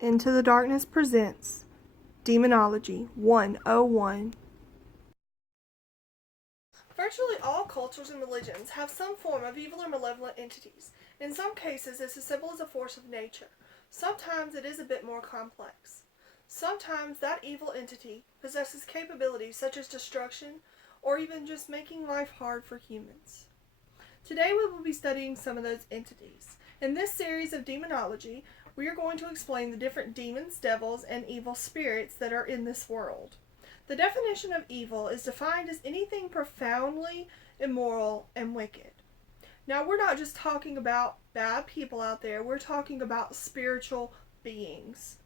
Into the Darkness presents Demonology 101. Virtually all cultures and religions have some form of evil or malevolent entities. In some cases, it's as simple as a force of nature. Sometimes it is a bit more complex. Sometimes that evil entity possesses capabilities such as destruction or even just making life hard for humans. Today we will be studying some of those entities. In this series of Demonology, we are going to explain the different demons, devils, and evil spirits that are in this world. The definition of evil is defined as anything profoundly immoral and wicked. Now, we're not just talking about bad people out there, we're talking about spiritual beings.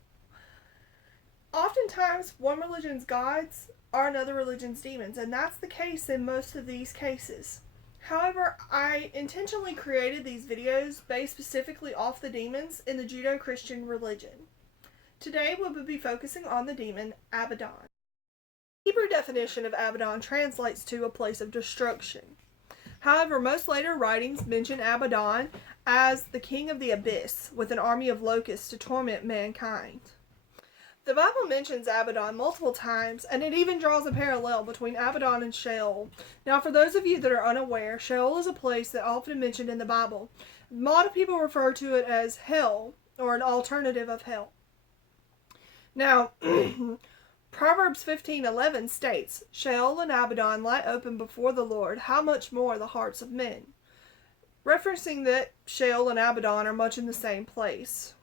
Oftentimes, one religion's gods are another religion's demons, and that's the case in most of these cases. However, I intentionally created these videos based specifically off the demons in the Judeo-Christian religion. Today we will be focusing on the demon Abaddon. The Hebrew definition of Abaddon translates to a place of destruction. However, most later writings mention Abaddon as the king of the abyss with an army of locusts to torment mankind. The Bible mentions Abaddon multiple times, and it even draws a parallel between Abaddon and Sheol. Now, for those of you that are unaware, Sheol is a place that's often mentioned in the Bible. A lot of people refer to it as hell, or an alternative of hell. Now, Proverbs 15:11 states, Sheol and Abaddon lie open before the Lord, how much more the hearts of men? Referencing that Sheol and Abaddon are much in the same place.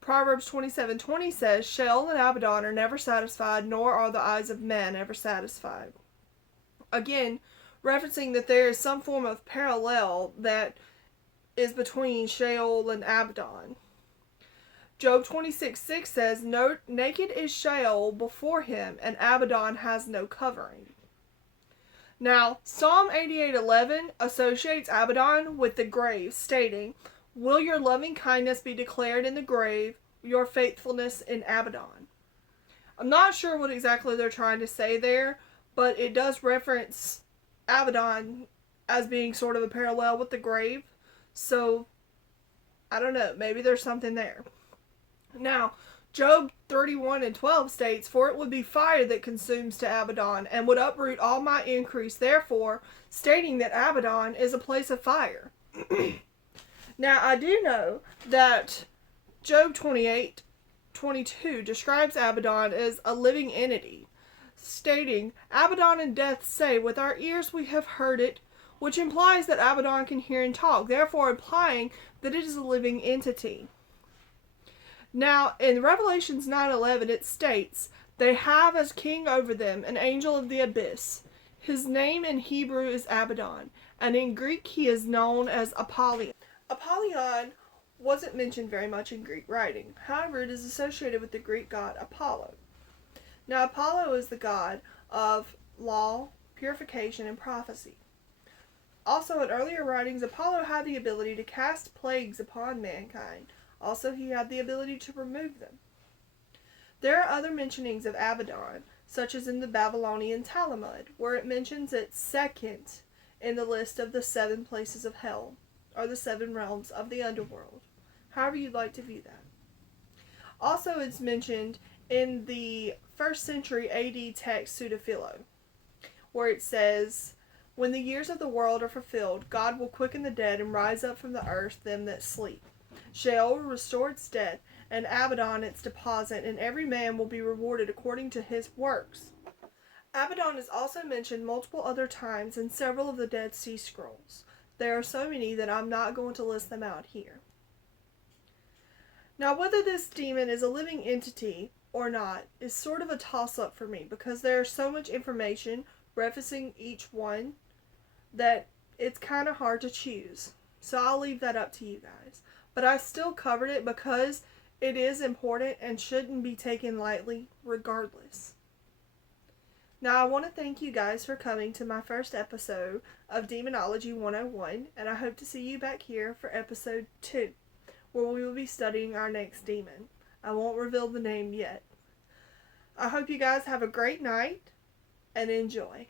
Proverbs 27:20 says, Sheol and Abaddon are never satisfied, nor are the eyes of men ever satisfied. Again, referencing that there is some form of parallel that is between Sheol and Abaddon. Job 26:6 says, naked is Sheol before him, and Abaddon has no covering. Now, Psalm 88:11 associates Abaddon with the grave, stating, will your loving kindness be declared in the grave, your faithfulness in Abaddon? I'm not sure what exactly they're trying to say there, but it does reference Abaddon as being sort of a parallel with the grave. So, I don't know, maybe there's something there. Now, Job 31:12 states, for it would be fire that consumes to Abaddon, and would uproot all my increase, therefore, stating that Abaddon is a place of fire. Now, I do know that Job 28:22 describes Abaddon as a living entity, stating, Abaddon and death say, with our ears we have heard it, which implies that Abaddon can hear and talk, therefore implying that it is a living entity. Now, in Revelations 9:11 it states, they have as king over them an angel of the abyss. His name in Hebrew is Abaddon, and in Greek he is known as Apollyon. Apollyon wasn't mentioned very much in Greek writing. However, it is associated with the Greek god Apollo. Now, Apollo is the god of law, purification, and prophecy. Also, in earlier writings, Apollo had the ability to cast plagues upon mankind. Also, he had the ability to remove them. There are other mentionings of Abaddon, such as in the Babylonian Talmud, where it mentions it second in the list of the 7 places of hell, or the 7 realms of the underworld. However you'd like to view that. Also, it's mentioned in the 1st century AD text Pseudophilo, where it says, when the years of the world are fulfilled, God will quicken the dead and rise up from the earth them that sleep. Sheol will restore its dead, and Abaddon its deposit, and every man will be rewarded according to his works. Abaddon is also mentioned multiple other times in several of the Dead Sea Scrolls. There are so many that I'm not going to list them out here. Now, whether this demon is a living entity or not is sort of a toss-up for me, because there is so much information referencing each one that it's kind of hard to choose. So I'll leave that up to you guys. But I still covered it because it is important and shouldn't be taken lightly regardless. Now, I want to thank you guys for coming to my first episode of Demonology 101, and I hope to see you back here for episode 2, where we will be studying our next demon. I won't reveal the name yet. I hope you guys have a great night and enjoy.